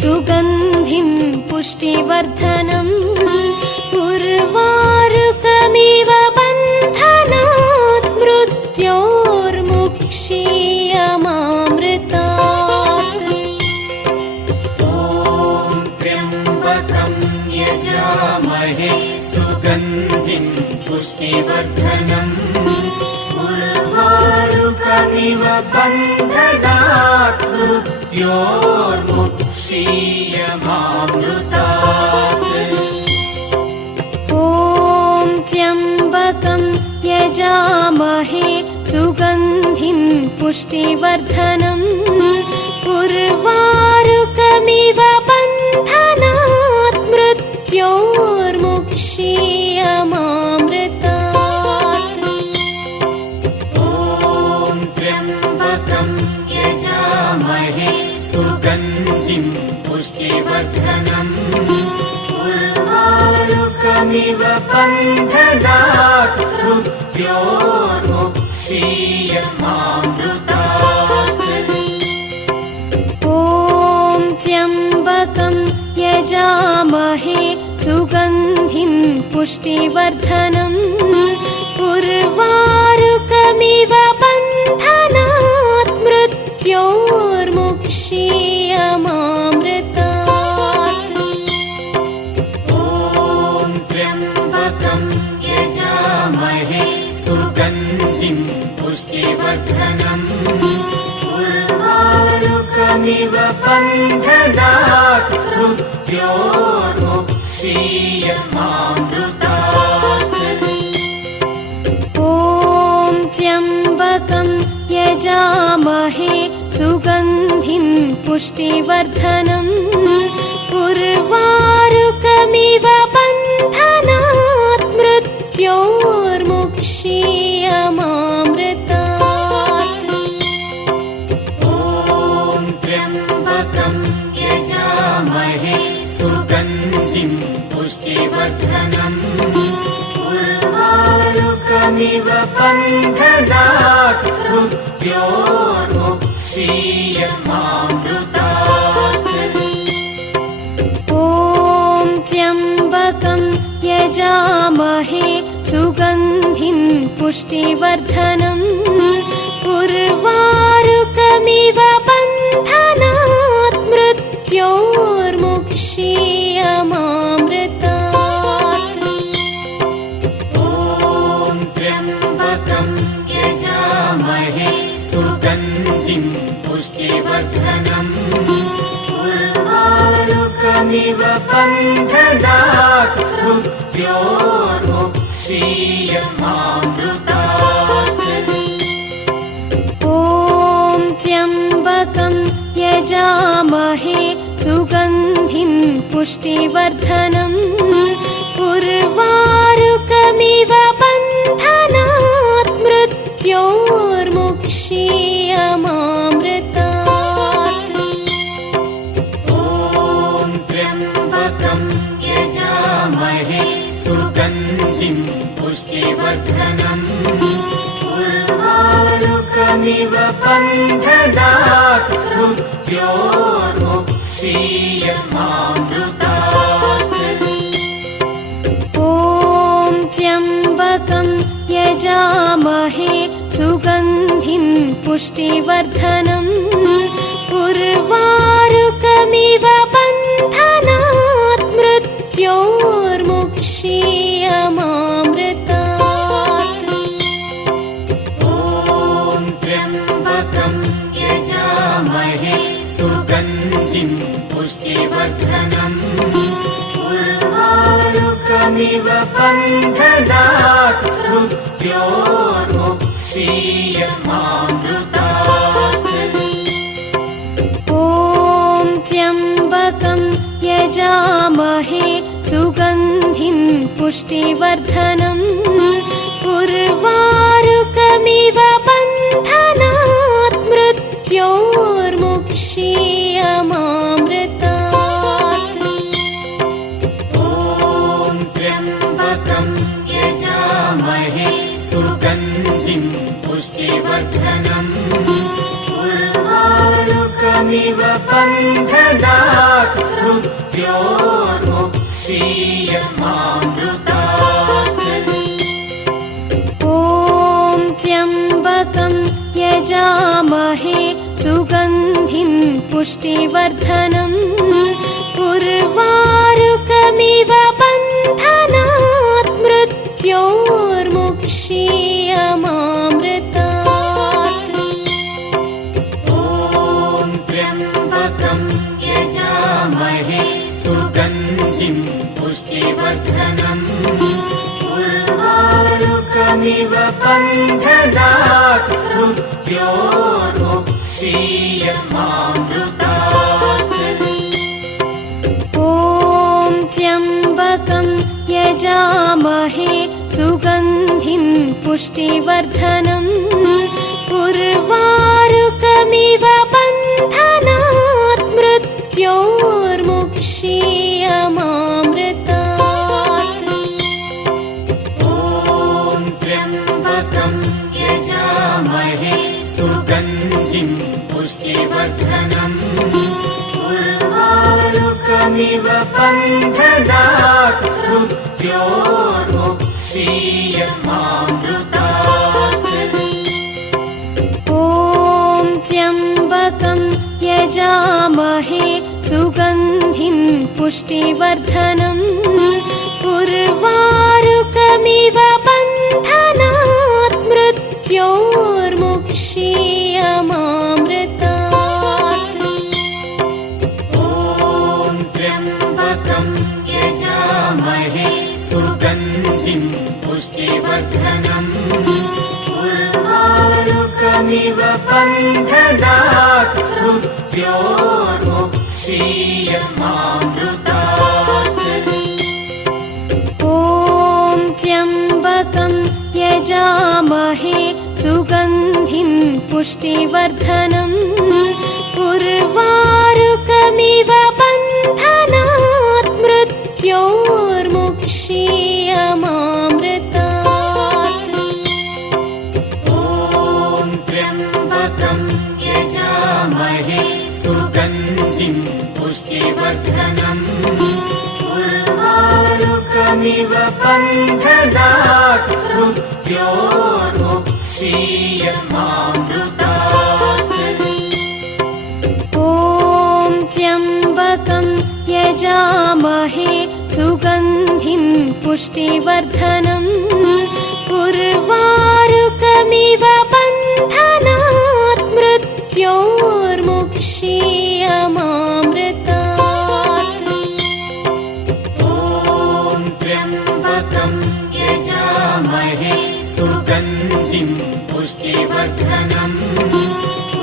सुगन्धिं पुष्टिवर्धनम् उर्वारुकमिव बन्धनात् मृत्योर्मुक्षीयमामृतात्। ॐ त्र्यम्बकं यजामहे सुगन्धिं पुष्टिवर्धनम् उर्वारुकमिव बन्धनात् मृत्योर्मुक्षीयमामृतात्। ॐ त्र्यम्बकं यजामहे सुगन्धिं पुष्टिवर्धनम् उर्वारुकमिव बन्धनात् मृत्योर्मुक्षीयमामृतात्। ॐ त्र्यम्बकं यजामहे सुगन्धिं पुष्टिवर्धनम् उर्वारुकमिव बन्धनात् मृत्योर्मुक्षीयमामृतात्। ॐ त्र्यम्बकं यजामहे सुगन्धिं पुष्टिवर्धनम् उर्वारुकमिव बन्धनात् मृत्योर्मुक्षीयमामृतात्। ॐ त्र्यम्बकं यजामहे सुगन्धिं पुष्टिवर्धनम् उर्वारुकमिव बन्धनात् मृत्योर्मुक्षीयमामृतात्। ॐ त्र्यम्बकं यजामहे सुगन्धिं पुष्टिवर्धनम् उर्वारुकमिव बन्धनात् मृत्योर्मुक्षीयमामृतात्। ॐ त्र्यम्बकं यजामहे सुगन्धिं पुष्टिवर्धनम् उर्वारुकमिव बन्धनात् मृत्योर्मुक्षीयमामृतात्। ॐ त्र्यम्बकं यजामहे सुगन्धिं पुष्टिवर्धनम् उर्वारुकमिव बन्धनात् मृत्योर्मुक्षीयमामृतात्। ॐ त्र्यम्बकं यजामहे सुगन्धिं पुष्टिवर्धनम् उर्वारुकमिव बन्धनात् मृत्योर्मुक्षीयमामृतात्। ॐ त्र्यम्बकं यजामहे सुगन्धिं पुष्टिवर्धनम् उर्वारुकमिव बन्धनात् मृत्योर्मुक्षीयमामृतात्। ॐ त्र्यम्बकं यजामहे सुगन्धिं पुष्टिवर्धनम् उर्वारुकमिव बन्धनात् मृत्योर्मुक्षीयमामृतात्। ॐ त्र्यम्बकं यजामहे सुगन्धिं पुष्टिवर्धनम् उर्वारुकमिव बन्धनात् मृत्योर्मुक्षीयमामृतात्। ॐ त्र्यम्बकं यजामहे सुगन्धिं पुष्टिवर्धनम् उर्वारुकमिव बन्धनात् मृत्योर्मुक्षीयमामृतात्। ॐ त्र्यम्बकं यजामहे सुगन्धिं पुष्टिवर्धनम् उर्वारुकमिव बन्धनात् मृत्योर्मुक्षीयमामृतात्। ॐ त्र्यम्बकं यजामहे सुगन्धिं पुष्टिवर्धनम् उर्वारुकमिव बन्धनात् पुष्टिवर्धनम् उर्वारुकमिव बन्धनात् मृत्योर्मुक्षीयमामृतात् ॐ त्र्यम्बकं यजामहे सुगन्धिं पुष्टिवर्धनम् उर्वारुकमिव बन्धनात् मृत्योर्मुक्षीयमामृतात् ॐ त्र्यम्बकं यजामहे सुगन्धिं पुष्टिवर्धनम् उर्वारुकमिव बन्धनात् मृत्योर्मुक्षीयमामृतात् ॐ त्र्यम्बकं यजामहे सुगन्धिं पुष्टिवर्धनम् उर्वारुकमिव बन्धनात् मृत्योर्मुक्षीयमामृतात् ॐ त्र्यम्बकं यजामहे सुगन्धिं पुष्टिवर्धनम् उर्वारुकमिव बन्धनात् मृत्योर्मुक्षीयमामृतात् ॐ त्र्यम्बकं यजामहे सुगन्धिं पुष्टिवर्धनम् उर्वारुकमिव बन्धनात् मृत्योर्मुक्षीयमामृतात् ॐ त्र्यम्बकं यजामहे सुगन्धिं पुष्टिवर्धनम् उर्वारुकमिव बन्धनात् मृत्योर्मुक्षीयमामृतात् ॐ त्र्यम्बकं यजामहे सुगन्धिं पुष्टिवर्धनम् उर्वारुकमिव बन्धनात् मृत्योर्मुक्षीयमामृतात् ॐ त्र्यम्बकं यजामहे सुगन्धिं पुष्टिवर्धनम् उर्वारुकमिव बन्धनात् मृत्योर्मुक्षीयमामृतात् ॐ त्र्यम्बकं यजामहे सुगन्धिं पुष्टिवर्धनम्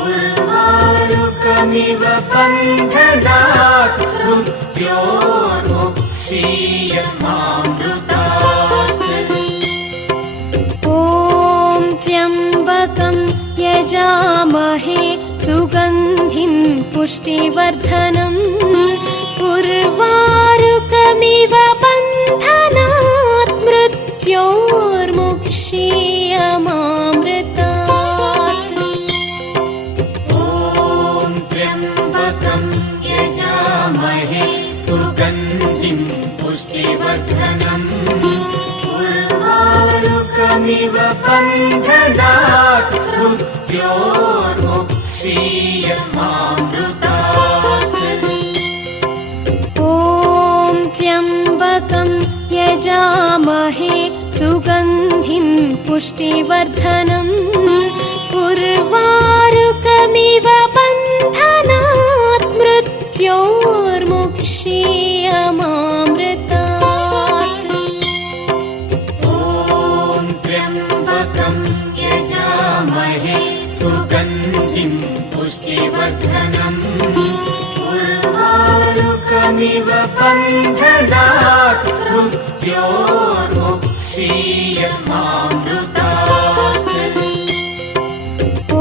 उर्वारुकमिव बन्धनात् मृत्योर्मुक्षीयमामृतात् ॐ त्र्यम्बकं यजामहे सुगन्धिं पुष्टिवर्धनम् उर्वारुकमिव बन्धनात् मृत्योर्मुक्षीयमामृतात् ॐ त्र्यम्बकं यजामहे सुगन्धिं पुष्टिवर्धनम् उर्वारुकमिव बन्धनात् मृत्योर्मुक्षीयमामृतात् ॐ त्र्यम्बकं यजामहे सुगन्धिं पुष्टिवर्धनम् उर्वारुकमिव बन्धनात् मृत्योर्मुक्षीयमामृतात् ॐ त्र्यम्बकं यजामहे सुगन्धिं पुष्टिवर्धनम् उर्वारुकमिव बन्धनात् मृत्योर्मुक्षीयमामृतात् ॐ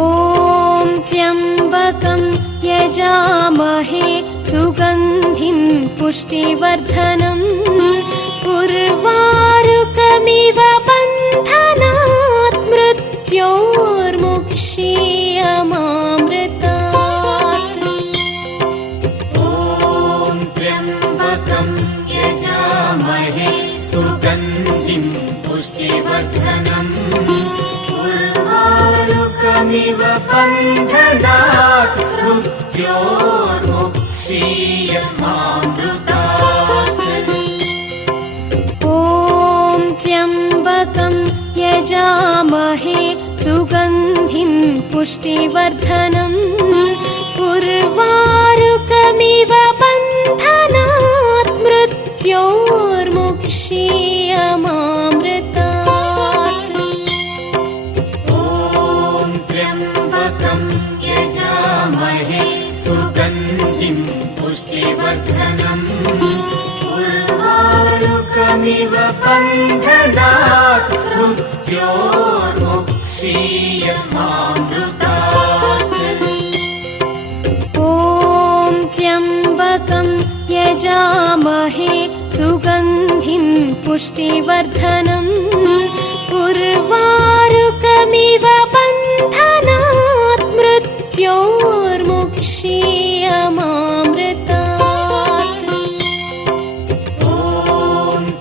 त्र्यम्बकं यजामहे सुगन्धिं पुष्टिवर्धनम् उर्वारुकमिव बन्धनात् मृत्योर्मुक्षीयमामृतात् ॐ त्र्यम्बकं यजामहे सुगन्धिं पुष्टिवर्धनम् उर्वारुकमिव बन्धनात् मृत्योर्मुक्षीयमामृतात् ॐ त्र्यम्बकं यजामहे सुगन्धिं पुष्टिवर्धनम् उर्वारुकमिव बन्धनात् मृत्योर्मुक्षीयमामृतात् ॐ त्र्यम्बकं यजामहे सुगन्धिं पुष्टिवर्धनम् उर्वारुकमिव बन्धनात् मृत्योर्मुक्षीयमामृतात् ॐ त्र्यम्बकं यजामहे सुगन्धिं पुष्टिवर्धनम् उर्वारुकमिव बन्धनात् मृत्योर्मुक्षीयमामृतात् ॐ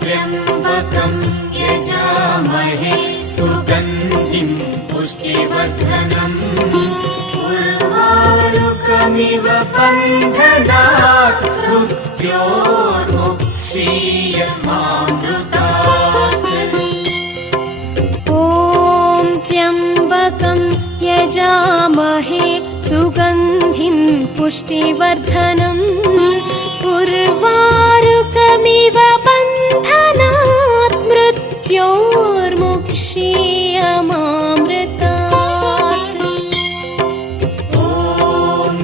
त्र्यम्बकं यजामहे सुगन्धिं पुष्टिवर्धनम् उर्वारुकमिव बन्धनात् मृत्योर्मुक्षीयमामृतात् ॐ त्र्यम्बकं यजामहे सुगन्धिं पुष्टिवर्धनम् उर्वारुकमिव बन्धनात् मृत्योर्मुक्षीयमामृतात् ॐ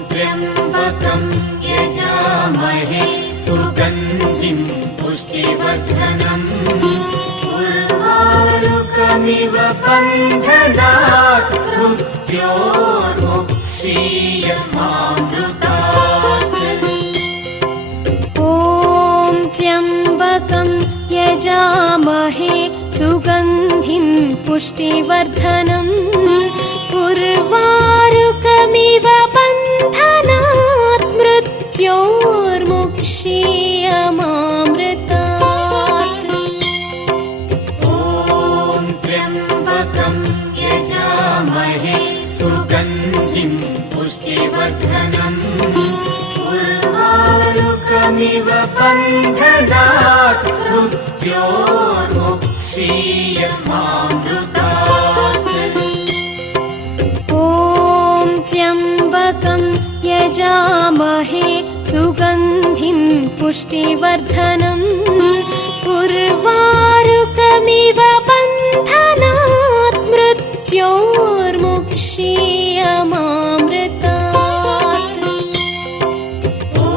त्र्यम्बकं यजामहे सुगन्धिं पुष्टिवर्धनम् उर्वारुकमिव बन्धनात् मृत्योर्मुक्षीयमामृतात् ॐ त्र्यम्बकं यजामहे सुगन्धिं पुष्टिवर्धनम् उर्वारुकमिव बन्धनात् मृत्योर्मुक्षीयमामृतात् ॐ त्र्यम्बकं यजामहे सुगन्धिं पुष्टिवर्धनम् उर्वारुकमिव बन्धनात् मृत्योर्मुक्षीयमामृतात् ॐ त्र्यम्बकं यजामहे सुगन्धिं पुष्टिवर्धनम् उर्वारुकमिव बन्धनात् मृत्योर्मुक्षीयमामृतात् ॐ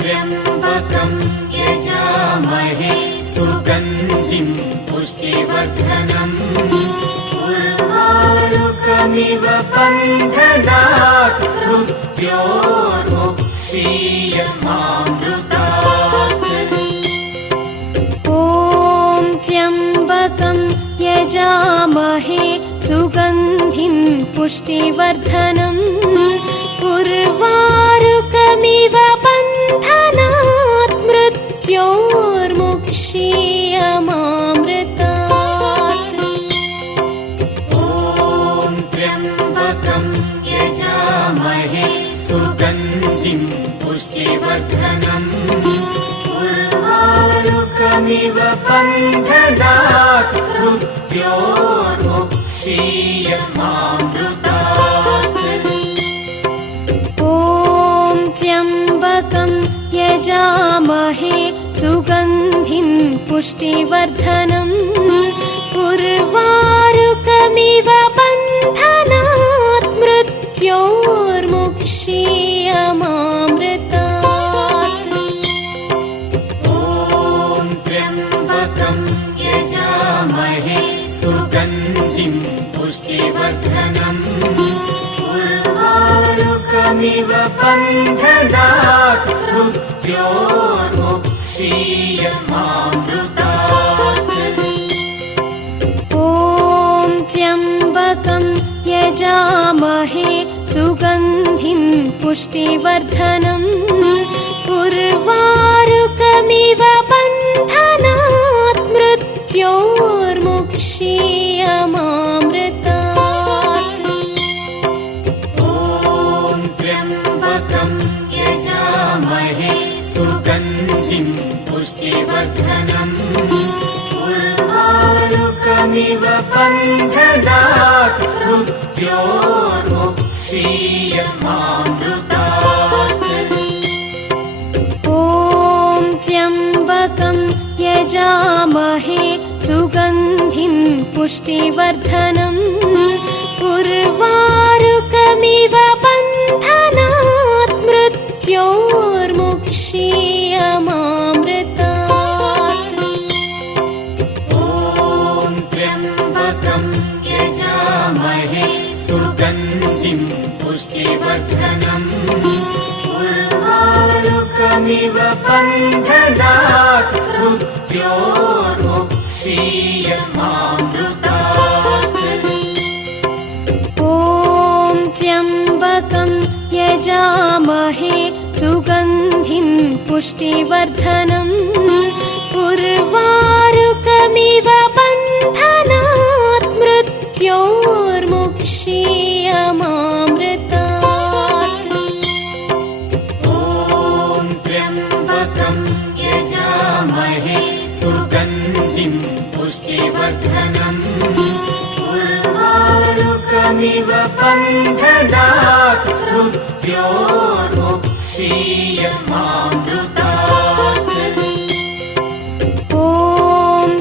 त्र्यम्बकं यजामहे सुगन्धिं पुष्टिवर्धनम् उर्वारुकमिव बन्धनात् मृत्योर्मुक्षीयमामृतात् ॐ त्र्यम्बकं यजामहे सुगन्धिं पुष्टिवर्धनम् उर्वारुकमिव बन्धनात् मृत्योर्मुक्षीयमामृतात् ॐ त्र्यम्बकं यजामहे सुगन्धिं पुष्टिवर्धनम् उर्वारुकमिव बन्धनात् मृत्योर्मुक्षीयमामृतात् ॐ त्र्यम्बकं यजामहे सुगन्धिं पुष्टिवर्धनम् उर्वारुकमिव बन्धनात् मृत्योर्मुक्षीयमामृतात् ॐ त्र्यम्बकं यजामहे सुगन्धिं पुष्टिवर्धनम् उर्वारुकमिव बन्धनात् मृत्योर्मुक्षीयमामृतात् ॐ त्र्यम्बकं यजामहे सुगन्धिं पुष्टिवर्धनम् उर्वारुकमिव बन्धनात् मृत्योर्मुक्षीयमामृतात् ॐ त्र्यम्बकं यजामहे सुगन्धिं पुष्टिवर्धनम् उर्वारुकमिव बन्धनात् मृत्योर्मुक्षीयमामृतात् ॐ त्र्यम्बकं यजामहे सुगन्धिं पुष्टिवर्धनम् उर्वारुकमिव बन्धनात् मृत्योर्मुक्षीयमामृतात् ॐ त्र्यम्बकं यजामहे सुगन्धिं पुष्टिवर्धनम् उर्वारुकमिव बन्धनात् मृत्योर्मुक्षीयमामृतात् ॐ त्र्यम्बकं यजामहे सुगन्धिं पुष्टिवर्धनम् उर्वारुकमिव बन्धनात् मृत्योर्मुक्षीयमामृतात् ॐ त्र्यम्बकं यजामहे सुगन्धिं पुष्टिवर्धनम् उर्वारुकमिव बन्धनात् मृत्योर्मुक्षीयमामृतात् ॐ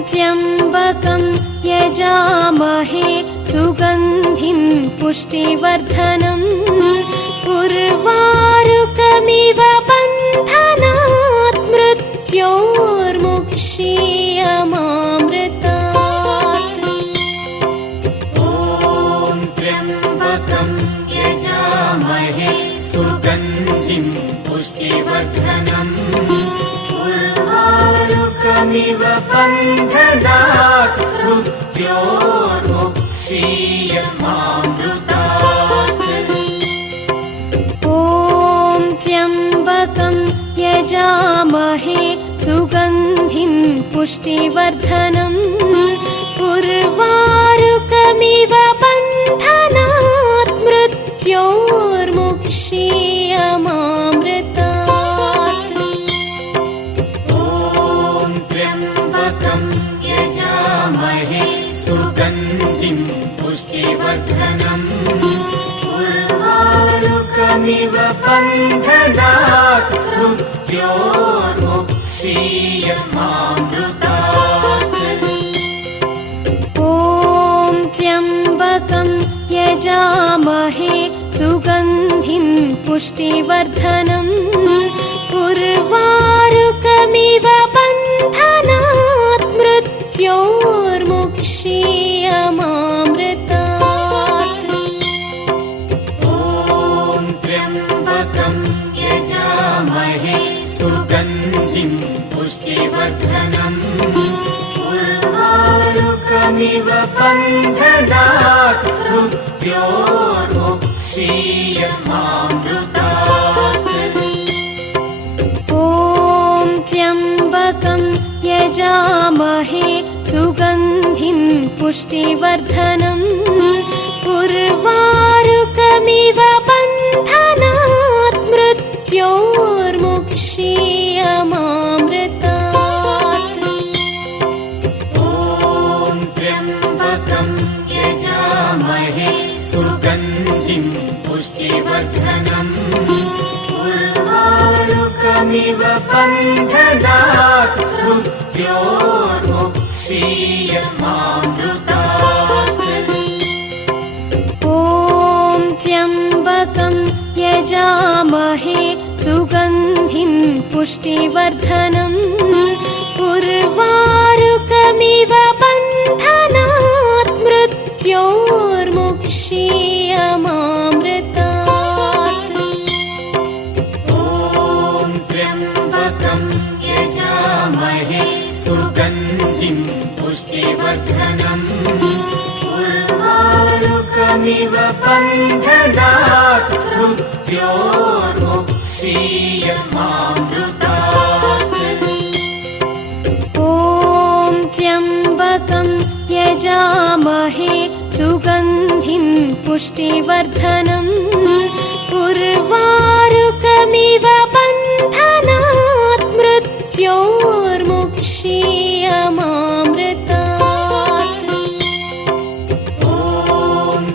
त्र्यम्बकं यजामहे सुगन्धिं पुष्टिवर्धनम् उर्वारुकमिव बन्धनात् मृत्योर्मुक्षीयमामृतात् ॐ त्र्यम्बकं यजामहे सुगन्धिं पुष्टिवर्धनम् उर्वारुकमिव बन्धनात् मृत्योर्मुक्षीयमामृतात् ॐ त्र्यम्बकं यजामहे सुगन्धिं पुष्टिवर्धनम् उर्वारुकमिव बन्धनात् मृत्योर्मुक्षीयमामृतात् ॐ त्र्यम्बकं यजामहे सुगन्धिं पुष्टिवर्धनम् उर्वारुकमिव बन्धनात् मृत्योर्मुक्षीयमामृतात् ॐ त्र्यम्बकं यजामहे सुगन्धिं पुष्टिवर्धनम् उर्वारुकमिव बन्धनात् मृत्योर्मुक्षीयमामृतात् ॐ त्र्यम्बकं यजामहे सुगन्धिं पुष्टिवर्धनम् उर्वारुकमिव बन्धनात् मृत्योर्मुक्षीयमामृतात् ॐ त्र्यम्बकं यजामहे सुगन्धिं पुष्टिवर्धनम् उर्वारुकमिव बन्धनात् मृत्योर्मुक्षीयमामृतात् ॐ त्र्यम्बकं यजामहे सुगन्धिं पुष्टिवर्धनम् उर्वारुकमिव बन्धनात् मृत्योर्मुक्षीयमामृतात् ॐ त्र्यम्बकं यजामहे सुगन्धिं पुष्टिवर्धनम् उर्वारुकमिव बन्धनात् मृत्योर्मुक्षीयमामृतात् ॐ त्र्यम्बकं यजामहे सुगन्धिं पुष्टिवर्धनम् उर्वारुकमिव बन्धनात् मृत्योर्मुक्षीयमामृतात् ॐ त्र्यम्बकं यजामहे सुगन्धिं पुष्टिवर्धनम् उर्वारुकमिव बन्धनात्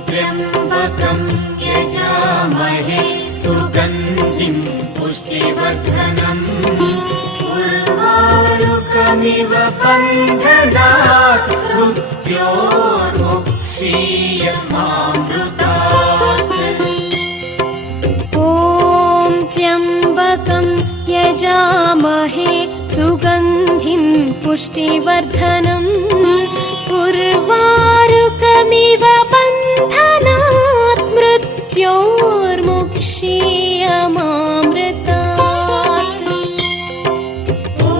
त्र्यम्बकं यजामहे सुगन्धिं पुष्टिवर्धनम् उर्वारुकमिव बन्धनात् मृत्योर्मुक्षीयमामृतात् ॐ त्र्यम्बकं यजामहे सुगन्धिं पुष्टिवर्धनम् उर्वारुकमिव बन्धनात् मृत्योर्मुक्षीयमामृतात् ॐ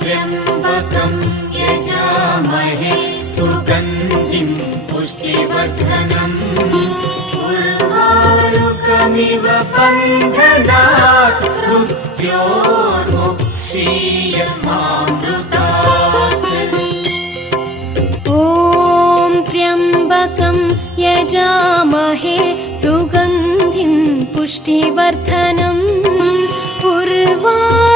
त्र्यम्बकं यजामहे सुगन्धिं पुष्टिवर्धनम् उर्वारुकमिव बन्धनात् मृत्योर्मुक्षीयमामृतात् ॐ त्र्यम्बकं यजामहे सुगन्धिं पुष्टिवर्धनम् उर्वारुकमिव